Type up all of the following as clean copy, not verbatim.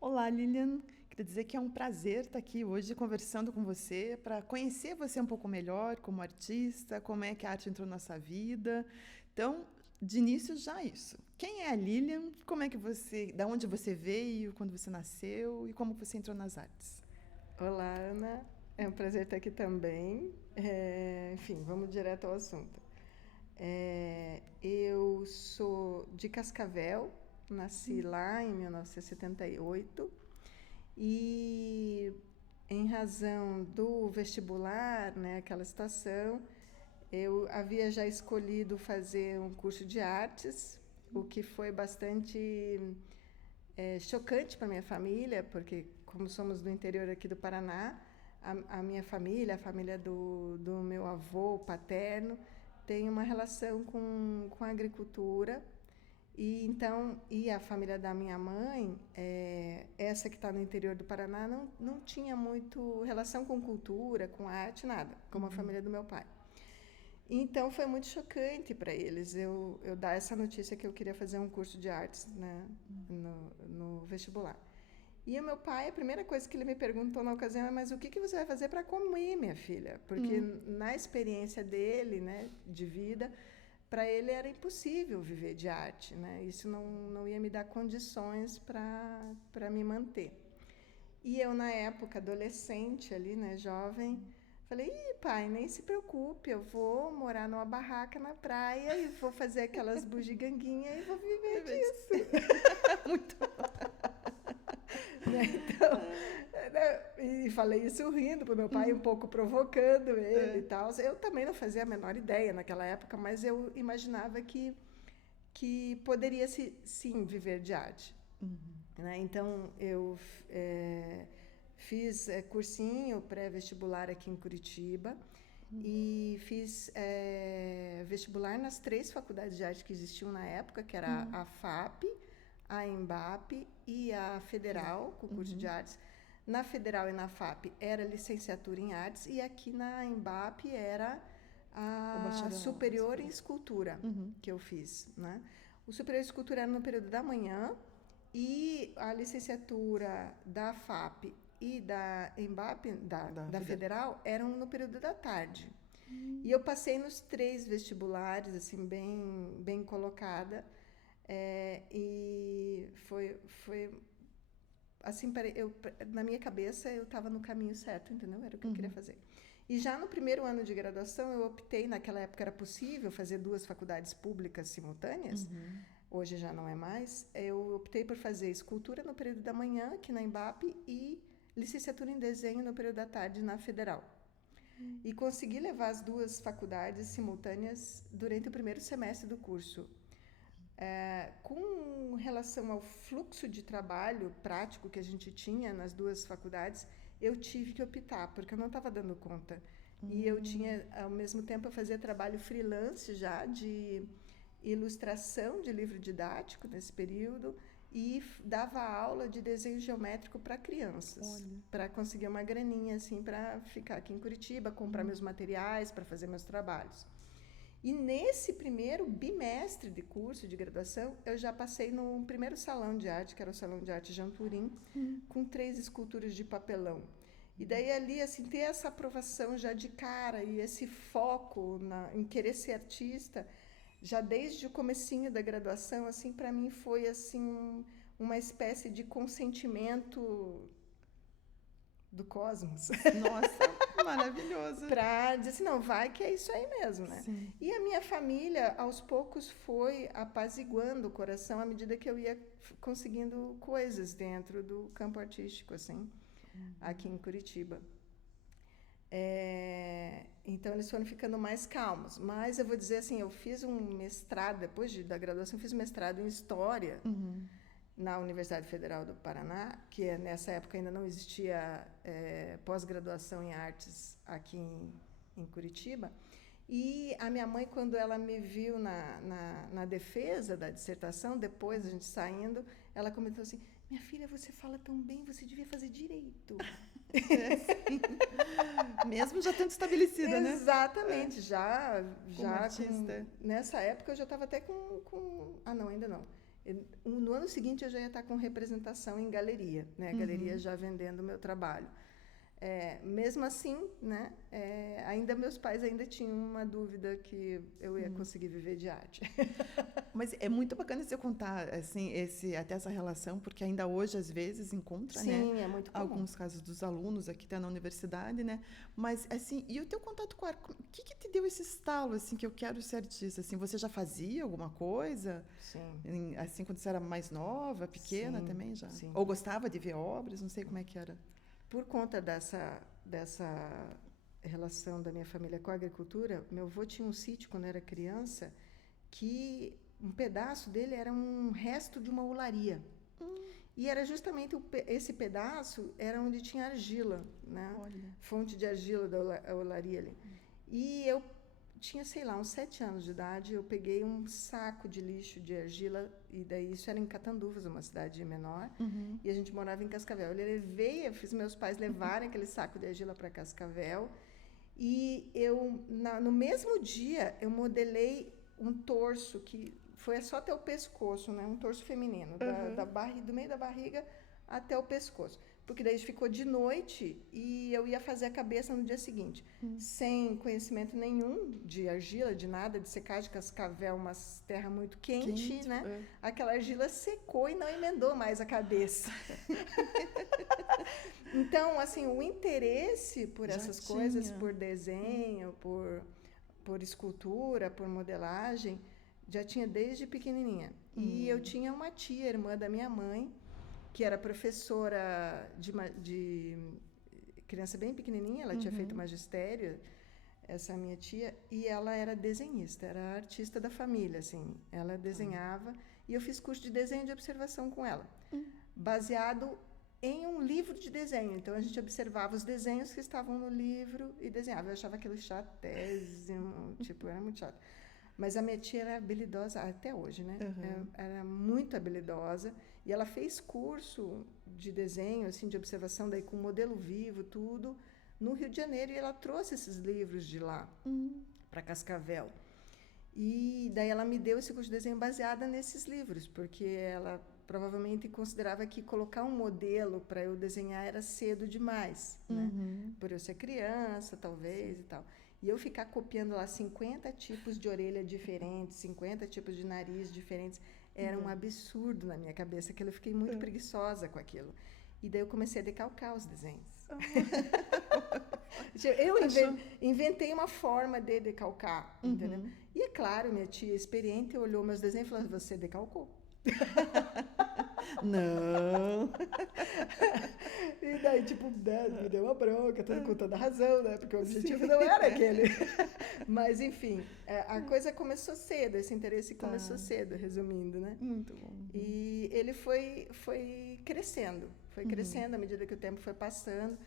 Olá, Lilian. Queria dizer que é um prazer estar aqui hoje conversando com você para conhecer você um pouco melhor como artista, como é que a arte entrou na sua vida. Então, de início já isso. Quem é a Lilian? Como é que você, da onde você veio, quando você nasceu e como você entrou nas artes? Olá, Ana. É um prazer estar aqui também. Enfim, vamos direto ao assunto. Eu sou de Cascavel, nasci lá em 1978 e, em razão do vestibular, né, aquela situação, eu havia já escolhido fazer um curso de artes, o que foi bastante chocante para minha família, porque como somos do interior aqui do Paraná, a minha família, a família do meu avô paterno, tem uma relação com a agricultura. E então, e a família da minha mãe, essa que está no interior do Paraná, não tinha muito relação com cultura, com arte, nada, como a família do meu pai. Então foi muito chocante para eles eu dar essa notícia que eu queria fazer um curso de artes, né, no vestibular. E o meu pai, a primeira coisa que ele me perguntou na ocasião é: mas o que você vai fazer para comer, minha filha? Porque na experiência dele, né, de vida, para ele era impossível viver de arte, né? Isso não ia me dar condições para me manter. E eu, na época, adolescente ali, né, jovem, falei: ih, pai, nem se preocupe, eu vou morar numa barraca na praia e vou fazer aquelas bugiganguinhas e vou viver disso. Muito. Né? Então, e falei isso rindo para o meu pai, um pouco provocando ele e tal. Eu também não fazia a menor ideia naquela época, mas eu imaginava que poderia sim viver de arte. Né? Então, eu fiz cursinho pré-vestibular aqui em Curitiba e fiz vestibular nas 3 faculdades de arte que existiam na época, que era a FAP, a Embap e a Federal, com o curso de artes. Na Federal e na FAP era licenciatura em artes e aqui na Embap era O a bacharelado superior em superior. escultura que eu fiz, né? O superior em escultura era no período da manhã e a licenciatura da FAP e da Embap, Da da Federal. Federal, eram no período da tarde. E eu passei nos 3 vestibulares, assim, bem colocada. E foi assim, na minha cabeça eu estava no caminho certo, entendeu? Era o que eu queria fazer. E já no primeiro ano de graduação eu optei, naquela época era possível fazer 2 faculdades públicas simultâneas, hoje já não é mais. Eu optei por fazer escultura no período da manhã, aqui na Embap, e licenciatura em desenho no período da tarde na Federal. E consegui levar as 2 faculdades simultâneas durante o primeiro semestre do curso. Com relação ao fluxo de trabalho prático que a gente tinha nas 2 faculdades, eu tive que optar, porque eu não estava dando conta. E eu tinha, ao mesmo tempo, eu fazia trabalho freelance já de ilustração de livro didático nesse período e dava aula de desenho geométrico para crianças, Olha. para conseguir uma graninha assim para ficar aqui em Curitiba, comprar meus materiais para fazer meus trabalhos. E nesse primeiro bimestre de curso de graduação, eu já passei no primeiro salão de arte, que era o Salão de Arte Jean Turim, com 3 esculturas de papelão. E daí ali, assim, ter essa aprovação já de cara e esse foco em querer ser artista, já desde o comecinho da graduação, assim, para mim foi assim uma espécie de consentimento do cosmos. Nossa, maravilhoso. Para dizer assim, não, vai que é isso aí mesmo, né? Sim. E a minha família, aos poucos, foi apaziguando o coração à medida que eu ia conseguindo coisas dentro do campo artístico, assim, aqui em Curitiba. Então eles foram ficando mais calmos. Mas eu vou dizer assim, eu fiz um mestrado, da graduação, eu fiz um mestrado em História na Universidade Federal do Paraná, que nessa época ainda não existia pós-graduação em artes aqui em Curitiba. E a minha mãe, quando ela me viu na defesa da dissertação, depois a gente saindo, ela comentou assim: minha filha, você fala tão bem, você devia fazer direito. É, sim. Mesmo já estando estabelecida, né? Exatamente, Como já artista. nessa época eu já estava até com. Ah, não, ainda não. No ano seguinte eu já ia estar com representação em galeria, né? Galeria já vendendo o meu trabalho. Mesmo assim, né, ainda meus pais ainda tinham uma dúvida que eu ia conseguir viver de arte. Mas é muito bacana você contar assim, até essa relação, porque ainda hoje, às vezes, encontra, Sim, né, é muito comum. alguns casos dos alunos aqui tá na universidade, né? Mas, assim, e o teu contato com a arte? O que te deu esse estalo, assim, que eu quero ser artista? Assim, você já fazia alguma coisa? Sim. Assim, quando você era mais nova, pequena Sim, também já? sim. Ou gostava de ver obras? Não sei como é que era. Por conta dessa relação da minha família com a agricultura, meu avô tinha um sítio quando eu era criança que um pedaço dele era um resto de uma olaria. E era justamente esse pedaço era onde tinha argila, né? Olha. Fonte de argila da olaria ali. E eu tinha, sei lá, uns 7 anos de idade, eu peguei um saco de lixo de argila, e daí isso era em Catanduvas, uma cidade menor, e a gente morava em Cascavel. Eu fiz meus pais levarem aquele saco de argila para Cascavel, e no mesmo dia, eu modelei um torso que foi só até o pescoço, né? Um torso feminino, do meio da barriga até o pescoço. Porque daí ficou de noite e eu ia fazer a cabeça no dia seguinte. Sem conhecimento nenhum de argila, de nada, de secagem, Cascavel, uma terra muito quente, né? Aquela argila secou e não emendou mais a cabeça. Então, assim, o interesse por essas coisas, por desenho, por escultura, por modelagem, já tinha desde pequenininha. E eu tinha uma tia, irmã da minha mãe, que era professora de criança bem pequenininha, ela tinha feito magistério, essa minha tia, e ela era desenhista, era artista da família, assim. Ela desenhava, e eu fiz curso de desenho de observação com ela, baseado em um livro de desenho. Então, a gente observava os desenhos que estavam no livro e desenhava. Eu achava aquilo chatésimo, era muito chato. Mas a minha tia era habilidosa até hoje, né? Era muito habilidosa. E ela fez curso de desenho, assim, de observação, daí com modelo vivo, tudo, no Rio de Janeiro. E ela trouxe esses livros de lá para Cascavel. E daí ela me deu esse curso de desenho baseada nesses livros, porque ela provavelmente considerava que colocar um modelo para eu desenhar era cedo demais, né? Por eu ser criança, talvez, e tal. E eu ficar copiando lá 50 tipos de orelha diferentes, 50 tipos de nariz diferentes, era um absurdo na minha cabeça, que eu fiquei muito preguiçosa com aquilo. E daí eu comecei a decalcar os desenhos. Eu inventei uma forma de decalcar, entendeu? E é claro, minha tia experiente olhou meus desenhos e falou: você decalcou. Não. E daí, me deu uma bronca, com toda razão, né? Porque o objetivo não era aquele. Mas, enfim, a coisa começou cedo, esse interesse começou cedo, resumindo, né? Muito bom. E ele foi crescendo, à medida que o tempo foi passando.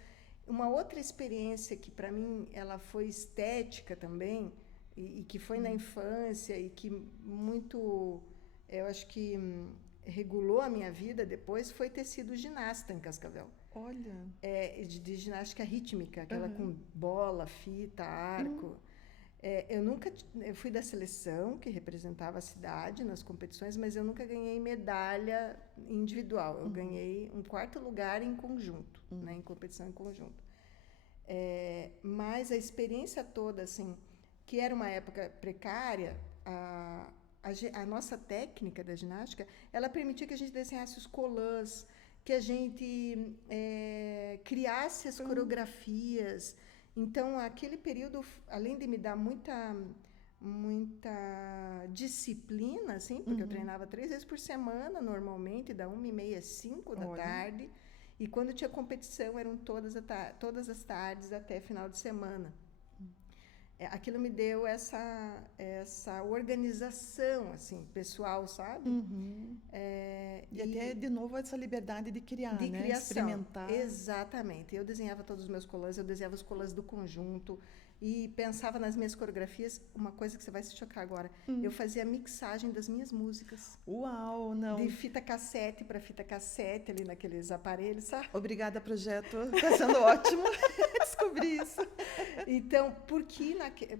Uma outra experiência que, para mim, ela foi estética também, e que foi na infância, e que muito, eu acho que regulou a minha vida depois, foi ter sido ginasta em Cascavel. Olha. De ginástica rítmica, aquela com bola, fita, arco. Eu fui da seleção, que representava a cidade nas competições, mas eu nunca ganhei medalha individual. Eu ganhei um 4º lugar em conjunto, né, em competição em conjunto. Mas a experiência toda, assim, que era uma época precária, a nossa técnica da ginástica, ela permitia que a gente desenhasse os colãs, que a gente criasse as coreografias. Então, aquele período, além de me dar muita disciplina, assim, porque eu treinava 3 vezes por semana, normalmente, da 1h30 às 5 da tarde, e quando tinha competição, eram todas as tardes até final de semana. Aquilo me deu essa organização, assim, pessoal, sabe? E até, de novo, essa liberdade de criar, de né? criação. Experimentar. Exatamente. Eu desenhava todos os meus colãs, eu desenhava os colãs do conjunto e pensava nas minhas coreografias. Uma coisa que você vai se chocar agora. Eu fazia a mixagem das minhas músicas. Uau, não. De fita cassete para fita cassete, ali naqueles aparelhos, sabe? Obrigada, projeto. Está sendo ótimo descobrir isso. Então,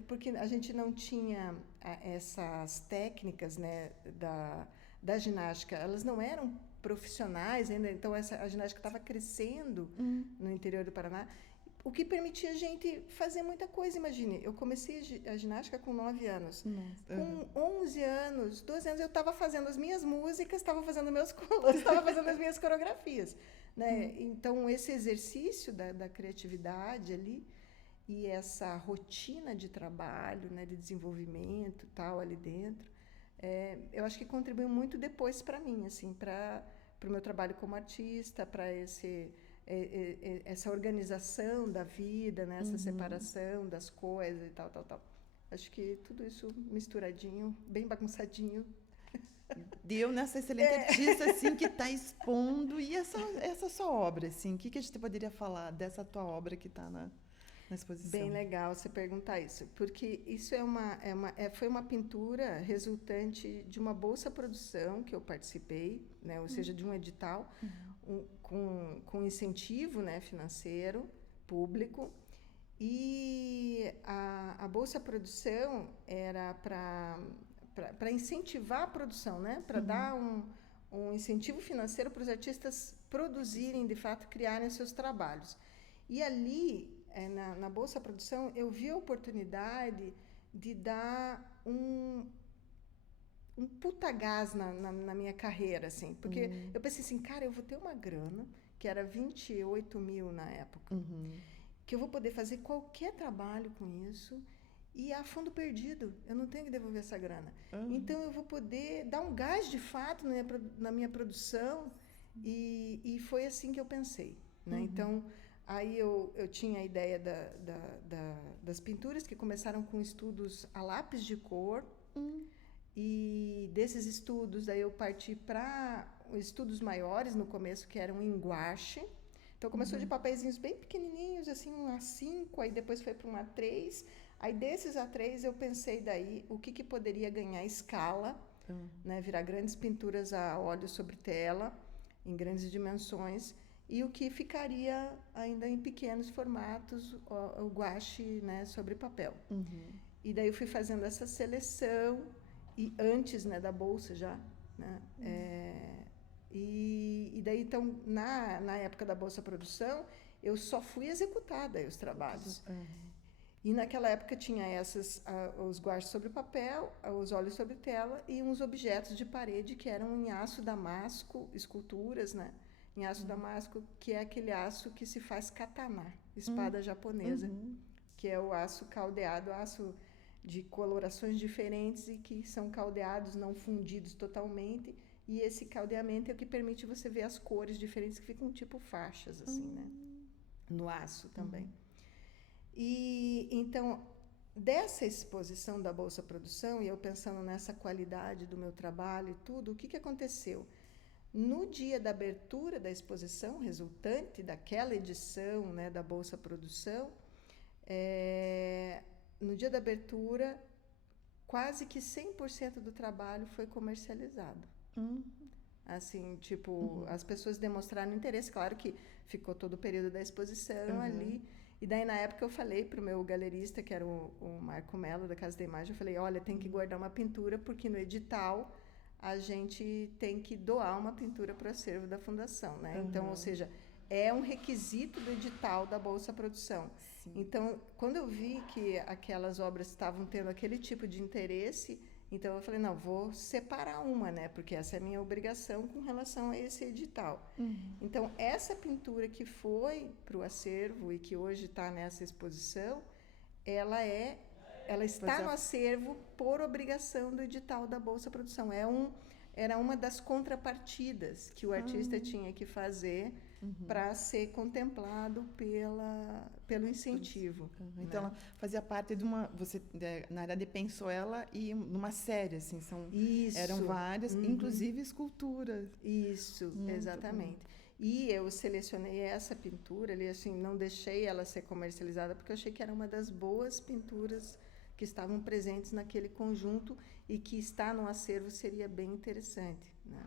porque a gente não tinha essas técnicas, né, da ginástica, elas não eram profissionais ainda, então a ginástica estava crescendo no interior do Paraná, o que permitia a gente fazer muita coisa. Imagine, eu comecei a ginástica com 9 anos. Com 11 anos, 12 anos, eu estava fazendo as minhas músicas, estava fazendo meus colos, estava fazendo as minhas coreografias. Né? Então, esse exercício da criatividade ali e essa rotina de trabalho, né, de desenvolvimento tal ali dentro, eu acho que contribuiu muito depois para mim, assim, para o meu trabalho como artista, para essa organização da vida, né, essa separação das coisas e tal. Acho que tudo isso misturadinho, bem bagunçadinho, deu nessa excelente artista, assim, que está expondo. E essa sua obra, assim, o que a gente poderia falar dessa tua obra que está na exposição? Bem legal você perguntar isso, porque isso foi uma pintura resultante de uma bolsa produção que eu participei, né, ou seja, de um edital com incentivo, né, financeiro, público. E a bolsa produção era para incentivar a produção, né? Para dar um incentivo financeiro para os artistas produzirem, de fato, criarem seus trabalhos. E ali, na Bolsa Produção, eu vi a oportunidade de dar um puta gás na minha carreira, assim. Porque eu pensei assim, cara, eu vou ter uma grana, que era 28 mil na época, que eu vou poder fazer qualquer trabalho com isso, e a fundo perdido, eu não tenho que devolver essa grana. Então, eu vou poder dar um gás de fato na minha produção, e foi assim que eu pensei. Né? Então, aí eu tinha a ideia das pinturas, que começaram com estudos a lápis de cor, e desses estudos, daí eu parti para estudos maiores no começo, que eram em guache. Então, começou de papeizinhos bem pequenininhos, assim, um A5, aí depois foi para um A3. Aí, desses A3, eu pensei daí o que poderia ganhar escala, né, virar grandes pinturas a óleo sobre tela, em grandes dimensões, e o que ficaria ainda em pequenos formatos, o guache, né, sobre papel. E daí eu fui fazendo essa seleção, e antes, né, da bolsa já, né, e daí, então, na época da Bolsa Produção, eu só fui executar daí os trabalhos. E naquela época tinha os guaches sobre papel, os óleos sobre tela e uns objetos de parede que eram em aço damasco, esculturas, né? Em aço damasco, que é aquele aço que se faz katana, espada japonesa, que é o aço caldeado, aço de colorações diferentes e que são caldeados, não fundidos totalmente. E esse caldeamento é o que permite você ver as cores diferentes, que ficam tipo faixas, assim, né? No aço também. E, então, dessa exposição da Bolsa Produção, e eu pensando nessa qualidade do meu trabalho e tudo, o que aconteceu? No dia da abertura da exposição, resultante daquela edição, né, da Bolsa Produção, no dia da abertura, quase que 100% do trabalho foi comercializado. Assim, tipo, as pessoas demonstraram interesse, claro que ficou todo o período da exposição ali. E daí, na época, eu falei para o meu galerista, que era o Marco Melo, da Casa da Imagem, eu falei, olha, tem que guardar uma pintura, porque no edital a gente tem que doar uma pintura para o acervo da fundação, né? Então, ou seja, é um requisito do edital da Bolsa Produção. Então, quando eu vi que aquelas obras estavam tendo aquele tipo de interesse, então eu falei, não, vou separar uma, né? Porque essa é a minha obrigação com relação a esse edital. Então, essa pintura que foi para o acervo e que hoje está nessa exposição, ela está no acervo por obrigação do edital da Bolsa Produção. Era uma das contrapartidas que o artista tinha que fazer para ser contemplado pelo incentivo. Então, ela fazia parte de uma... Você, na verdade, pensou ela e numa série, assim, eram várias, inclusive esculturas. Isso, exatamente. E eu selecionei essa pintura ali, assim, não deixei ela ser comercializada, porque eu achei que era uma das boas pinturas que estavam presentes naquele conjunto e que estar no acervo seria bem interessante, né?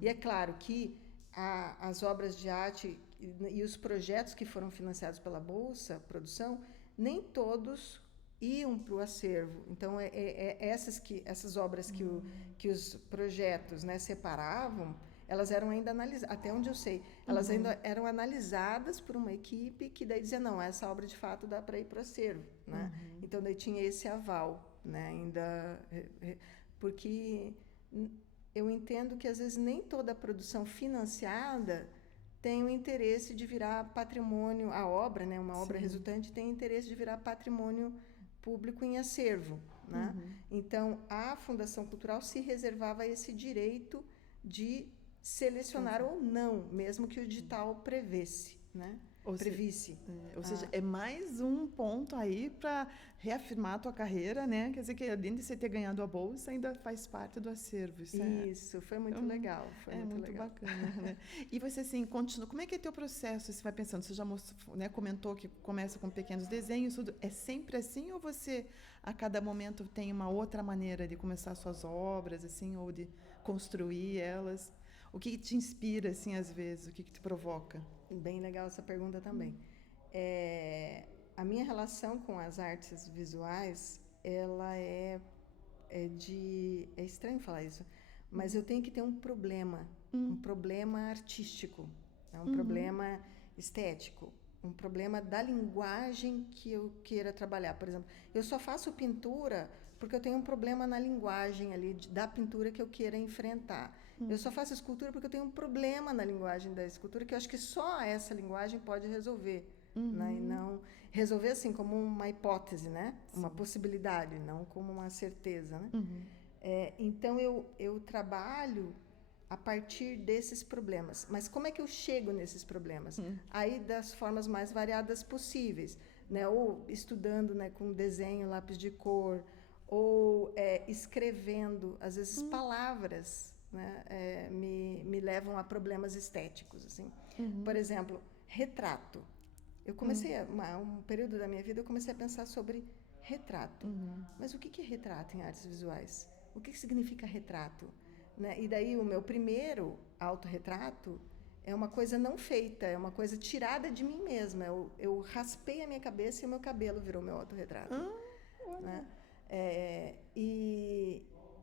E é claro que as obras de arte e os projetos que foram financiados pela Bolsa Produção, nem todos iam para o acervo. Então, essas obras que os projetos, né, separavam, elas eram ainda analisadas, até onde eu sei, elas ainda eram analisadas por uma equipe que daí dizia, não, essa obra de fato dá para ir para o acervo, né? Então, daí tinha esse aval, né? Ainda, porque eu entendo que, às vezes, nem toda a produção financiada tem o interesse de virar patrimônio, a obra, né, uma obra resultante tem interesse de virar patrimônio público em acervo, né? Então, a Fundação Cultural se reservava esse direito de selecionar ou não, mesmo que o edital previsse, né? Previsse. Ou seja, é mais um ponto aí para reafirmar a tua carreira, né? Quer dizer que além de você ter ganhado a bolsa, ainda faz parte do acervo. Isso foi muito legal. Foi muito legal. Bacana, né? E você, assim, continua. Como é que é teu processo? Você vai pensando, você já mostrou, né, comentou que começa com pequenos desenhos, tudo. É sempre assim ou você, a cada momento, tem uma outra maneira de começar suas obras, assim, ou de construir elas? O que te inspira, assim, às vezes? O que te provoca? Bem legal essa pergunta também. A minha relação com as artes visuais, ela é estranho falar isso, mas eu tenho que ter um problema artístico, né? Um problema estético, um problema da linguagem que eu queira trabalhar. Por exemplo, eu só faço pintura porque eu tenho um problema na linguagem ali da pintura que eu queira enfrentar. Eu só faço escultura porque eu tenho um problema na linguagem da escultura que eu acho que só essa linguagem pode resolver, né? E não resolver assim como uma hipótese, né? Uma possibilidade, não como uma certeza, né? Então eu trabalho a partir desses problemas. Mas como é que eu chego nesses problemas? Aí das formas mais variadas possíveis, né? Ou estudando, né, com desenho, lápis de cor, ou escrevendo, às vezes palavras, né, me levam a problemas estéticos, assim. Por exemplo, retrato. Eu comecei um período da minha vida eu comecei a pensar sobre retrato. Mas o que é retrato em artes visuais? O que significa retrato? Né? E daí o meu primeiro autorretrato é uma coisa não feita, é uma coisa tirada de mim mesma. Eu raspei a minha cabeça e o meu cabelo virou meu autorretrato. Né?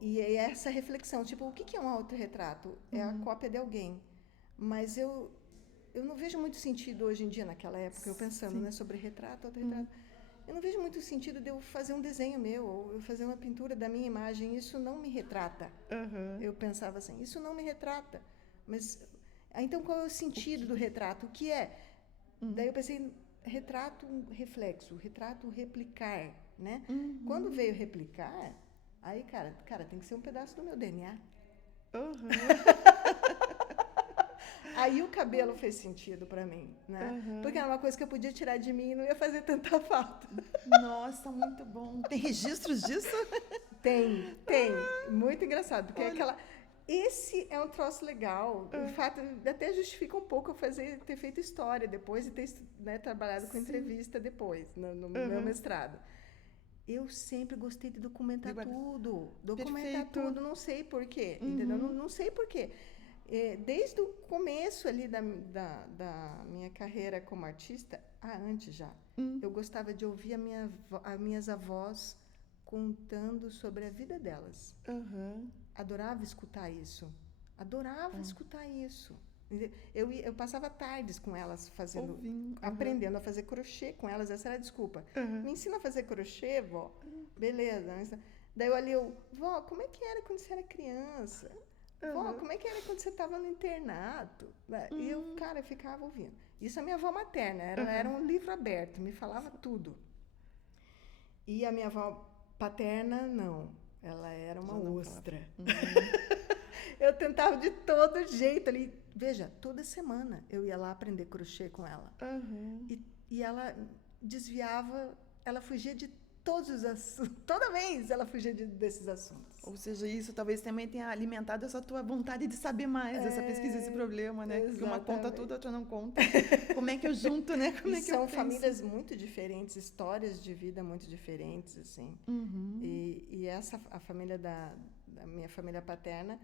E é essa reflexão, tipo, o que é um autorretrato? É a cópia de alguém. Mas eu não vejo muito sentido hoje em dia, naquela época, eu pensando, né, sobre retrato, autorretrato. Eu não vejo muito sentido de eu fazer um desenho meu, ou eu fazer uma pintura da minha imagem. Isso não me retrata. Eu pensava assim, isso não me retrata. Mas, então, qual é o sentido do retrato? O que é? Daí eu pensei, retrato reflexo, retrato replicar, né? Quando veio replicar, aí, cara, tem que ser um pedaço do meu DNA. Aí o cabelo fez sentido para mim, né? Porque era uma coisa que eu podia tirar de mim e não ia fazer tanta falta. Nossa, muito bom. Tem registros disso? Tem. Muito engraçado, porque esse é um troço legal. De fato, até justifica um pouco eu ter feito história depois e ter, né, trabalhado com entrevista depois, no meu mestrado. Eu sempre gostei de documentar tudo. Tudo, não sei porquê. Entendeu? Não sei porquê. Desde o começo ali da minha carreira como artista, antes já, eu gostava de ouvir as minhas avós contando sobre a vida delas. Adorava escutar isso. Eu passava tardes com elas aprendendo a fazer crochê com elas. Essa era a desculpa. Me ensina a fazer crochê, vó? Beleza. Daí vó, como é que era quando você era criança? Vó, como é que era quando você estava no internato? E eu ficava ouvindo. Isso é minha avó materna. Era um livro aberto, me falava tudo. E a minha avó paterna, não. Ela era uma ostra. Eu tentava de todo jeito ali. Veja, toda semana eu ia lá aprender crochê com ela. E ela desviava, ela fugia de todos os assuntos. Toda vez ela fugia desses assuntos. Ou seja, isso talvez também tenha alimentado essa tua vontade de saber mais, essa pesquisa, esse problema, né? Exatamente. Porque uma conta tudo, a outra não conta. Como é que eu junto, né? Como é que são famílias muito diferentes, histórias de vida muito diferentes, assim. E a família da minha família paterna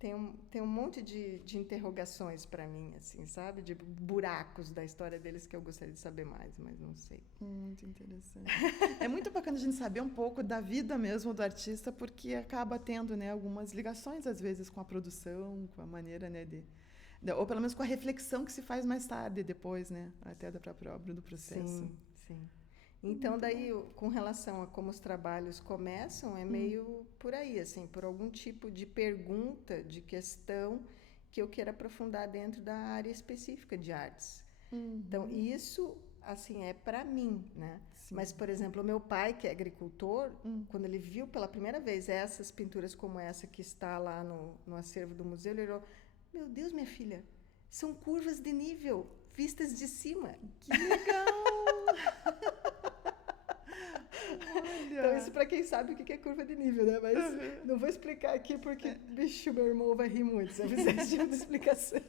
tem um monte de interrogações para mim, assim, sabe? De buracos da história deles que eu gostaria de saber mais, mas não sei. Muito interessante. É muito bacana a gente saber um pouco da vida mesmo do artista, porque acaba tendo, né, algumas ligações, às vezes, com a produção, com a maneira, né, ou pelo menos com a reflexão que se faz mais tarde, depois, né, até da própria obra, do processo. Sim, sim. Então, daí, com relação a como os trabalhos começam, é meio por aí, assim, por algum tipo de pergunta, de questão que eu queira aprofundar dentro da área específica de artes. Então, isso, assim, é para mim, né? Sim. Mas, por exemplo, o meu pai, que é agricultor, quando ele viu pela primeira vez essas pinturas como essa que está lá no acervo do museu, ele olhou, meu Deus, minha filha, são curvas de nível vistas de cima. Que legal! Então, isso para quem sabe o que é curva de nível, né? Mas não vou explicar aqui porque, bicho, meu irmão vai rir muito se eu fizer esse tipo de explicação.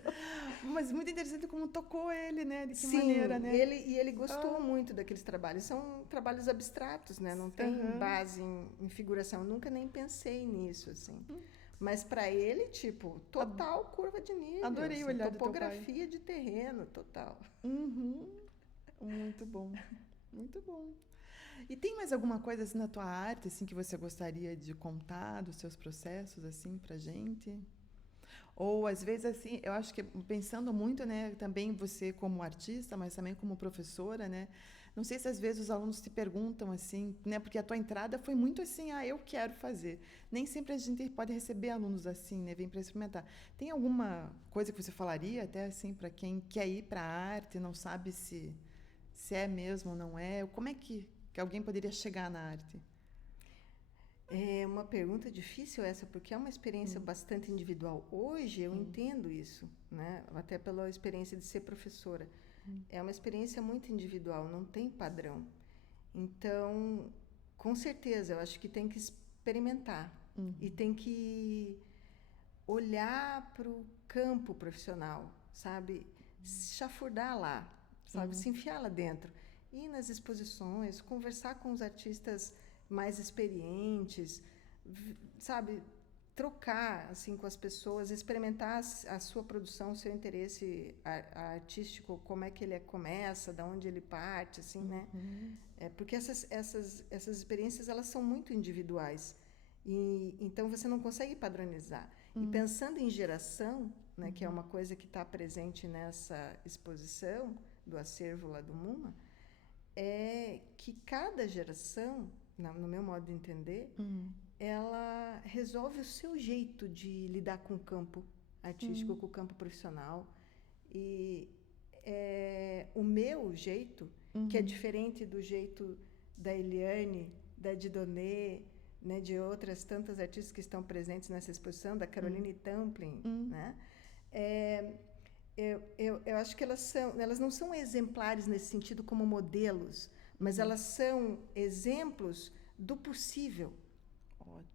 Mas muito interessante como tocou ele, né? De que Sim, maneira, né? ele gostou muito daqueles trabalhos. São trabalhos abstratos, né? Não tem base em figuração. Eu nunca nem pensei nisso, assim. Mas para ele, tipo, total curva de nível. Adorei assim, o olhar do teu pai. Topografia de terreno, total. Muito bom, muito bom. E tem mais alguma coisa assim na tua arte assim que você gostaria de contar dos seus processos assim pra gente? Ou às vezes assim, eu acho que pensando muito, né, também você como artista, mas também como professora, né? Não sei se às vezes os alunos te perguntam assim, né, porque a tua entrada foi muito assim, eu quero fazer. Nem sempre a gente pode receber alunos assim, né, vem para experimentar. Tem alguma coisa que você falaria até assim para quem quer ir para a arte, não sabe se é mesmo ou não é? Como é que alguém poderia chegar na arte? É uma pergunta difícil essa, porque é uma experiência bastante individual. Hoje eu entendo isso, né? Até pela experiência de ser professora. É uma experiência muito individual, não tem padrão. Então, com certeza, eu acho que tem que experimentar e tem que olhar para o campo profissional, sabe? Chafurdar lá, sabe? Se enfiar lá dentro. Ir nas exposições, conversar com os artistas mais experientes, sabe, trocar assim com as pessoas, experimentar a sua produção, o seu interesse artístico, como é que ele começa, da onde ele parte, assim, né? Porque essas experiências elas são muito individuais e então você não consegue padronizar. E pensando em geração, né, que é uma coisa que está presente nessa exposição do acervo lá do MUMA, é que cada geração, no meu modo de entender, ela resolve o seu jeito de lidar com o campo artístico, com o campo profissional. E o meu jeito, que é diferente do jeito da Eliane, da Didonê, né, de outras tantas artistas que estão presentes nessa exposição, da Caroline Tamplin, né? Eu acho que elas não são exemplares nesse sentido como modelos, mas elas são exemplos do possível,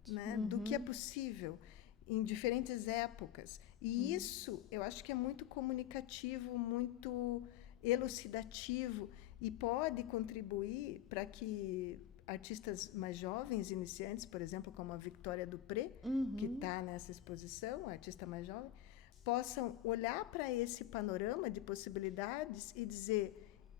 né? Do que é possível em diferentes épocas. E isso eu acho que é muito comunicativo, muito elucidativo e pode contribuir para que artistas mais jovens, iniciantes, por exemplo, como a Victoria Dupré, que está nessa exposição, a artista mais jovem, possam olhar para esse panorama de possibilidades e dizer: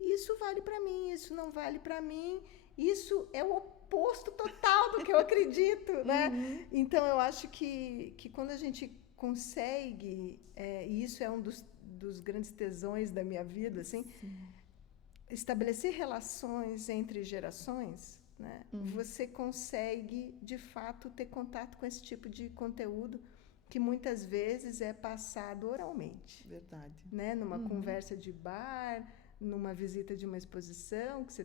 isso vale para mim, isso não vale para mim, isso é o oposto total do que eu acredito, né? Então eu acho que quando a gente consegue, e isso é um dos grandes tesões da minha vida, assim, estabelecer relações entre gerações, né? Você consegue de fato ter contato com esse tipo de conteúdo que muitas vezes é passado oralmente. Verdade. Né? Numa conversa de bar, numa visita de uma exposição, que você